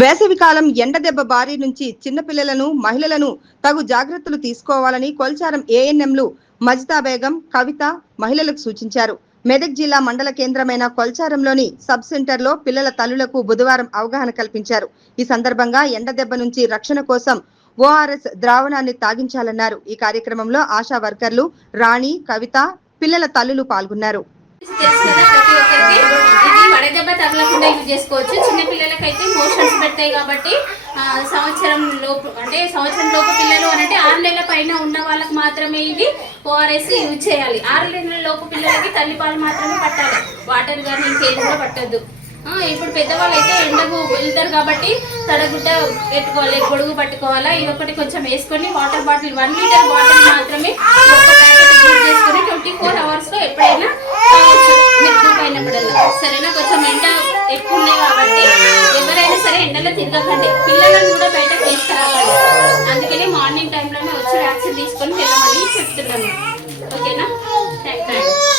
వేసవికాలం ఎండదెబ్బ బారి నుంచి చిన్నపిల్లలను మహిళలను తగు జాగ్రత్తలు తీసుకోవాలని కొల్చారం ఏఎన్ఎంలు మజితా బేగం కవిత మహిళలకు సూచించారు. మెదక్ జిల్లా మండల కేంద్రమైన కొల్చారంలోని సబ్ సెంటర్లో పిల్లల తల్లులకు బుధవారం అవగాహన కల్పించారు. ఈ సందర్భంగా ఎండదెబ్బ నుంచి రక్షణ కోసం ఓఆర్ఎస్ ద్రావణాన్ని తాగించాలన్నారు. ఈ కార్యక్రమంలో ఆశా వర్కర్లు రాణి, కవిత, పిల్లల తల్లులు పాల్గొన్నారు. వడదెబ్బ తగలకుండా యూజ్ చేసుకోవచ్చు. చిన్న పిల్లలకైతే మోషన్స్ పెడతాయి కాబట్టి సంవత్సరం లోపు పిల్లలు అంటే 6 నెలల పైన ఉన్న వాళ్ళకి మాత్రమే ఇది ఓఆర్ఎస్ యూజ్ చేయాలి. 6 నెలల లోపు పిల్లలకి తల్లిపాలు మాత్రమే పట్టాలి, వాటర్ కానీ ఇంకేది కూడా పట్టద్దు. ఇప్పుడు పెద్దవాళ్ళు అయితే ఎండకు వెళ్తారు కాబట్టి తడగుడ్డ పెట్టుకోవాలి, గొడుగు పట్టుకోవాలా. ఇదొకటి కొంచెం వేసుకొని వాటర్ బాటిల్ 1 లీటర్ బాటిల్ మాత్రమే ఒక ప్యాకెట్ యూజ్ చేసుకొని 24 అవర్స్లో ఎప్పుడైనా సరేనా. కొంచెం ఎండ ఎక్కువ ఉన్నాయి కాబట్టి ఎవరైనా సరే ఎండలో తిరగకండి, పిల్లలను కూడా బయటకు తీసుకురావాలి. అందుకని మార్నింగ్ టైంలోనే వచ్చి వ్యాక్సిన్ తీసుకొని వెళ్ళమని చెప్తున్నాను. ఓకేనా? Thank you.